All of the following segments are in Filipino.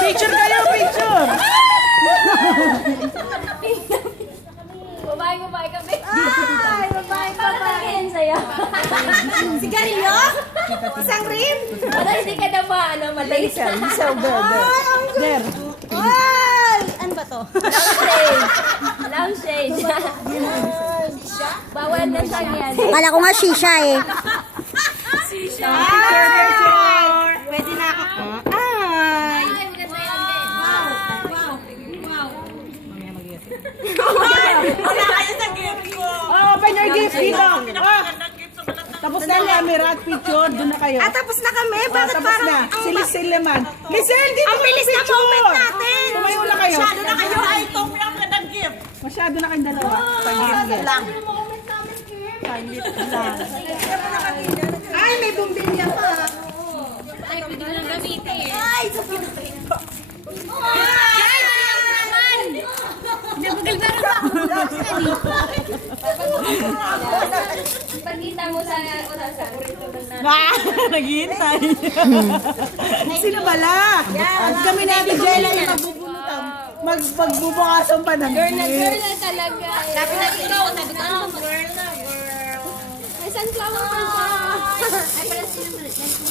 Picture kayo, picture. Babae kami. Ay, babae. Yan sa'yo. Sigarilyo? Isang rim? Wala, hindi ka na ba, mali? Isa, there. Ay! Ano ba to? Long shade. Bawal na siya yan. Kala ko nga shisha eh. Pwede na ako. Ay! Wala kayo sa gift ko. Oh, open your gift dito. Oh. Tapos na camera at picture, doon na kayo. Tapos na kami. Bakit Tapos parang... na. Silis naman. Lisel, dito Ang bilis na moment natin. Tumayo na kayo. Masyado na kayo. Ay, itong pinakagandang gift. Masyado na kayong dalawa. Pag-gift lang. Ay, may bumbilya pa. Ay, pwede ko lang gamitin. Ay, sa pinakaganda. Ay, dali mo naman! Nabugal ba rin Pagkita mo sa kurito ng Naghihintay. Sino bala? At kami natin dyan lang yung magbubunutan. Magbubukasan pa ng girl na talaga. Sabi na ikaw, sabi ko, girl na. May sunflower pa siya. Ay, parang sino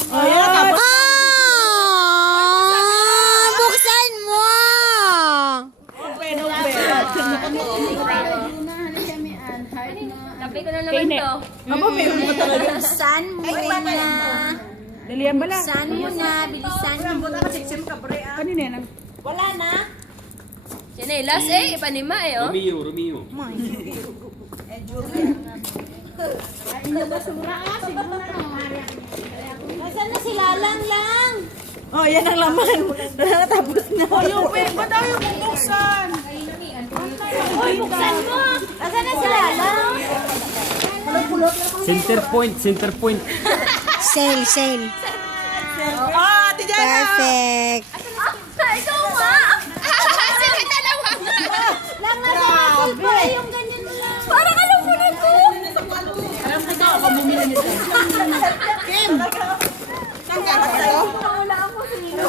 Oh, yan. Tapos, Buksan mo! open. Tabi ko na naman to. Aba, meron pa talaga. Buksan mo na. Dalihan bala. Buksan mo na. Bilisan mo. Kanina yan. Wala na. Chinelas eh, ipanima eh oh. Romeo. Nasaan na si Lalang lang? Oh, yan ang laman. Natapos na. Oh, yung wait, ba't ayaw mong buksan? Uy, buksan mo. Nasaan na si Lalang? Center point. Sale. Oh, Ate Jana. Perfect. Ikaw nga! Sige, dalawa nga! Lang na sa ko yung ganyan mo lang. Parang alam mo na ko! Kim. Saan ka? Wala ako sino.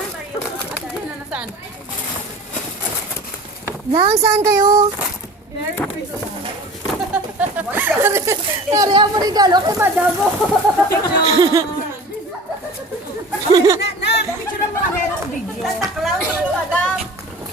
Lang, saan kayo? Kaya mo regalo kay madamo. Na, picture mo kami ng video. Tataklaw.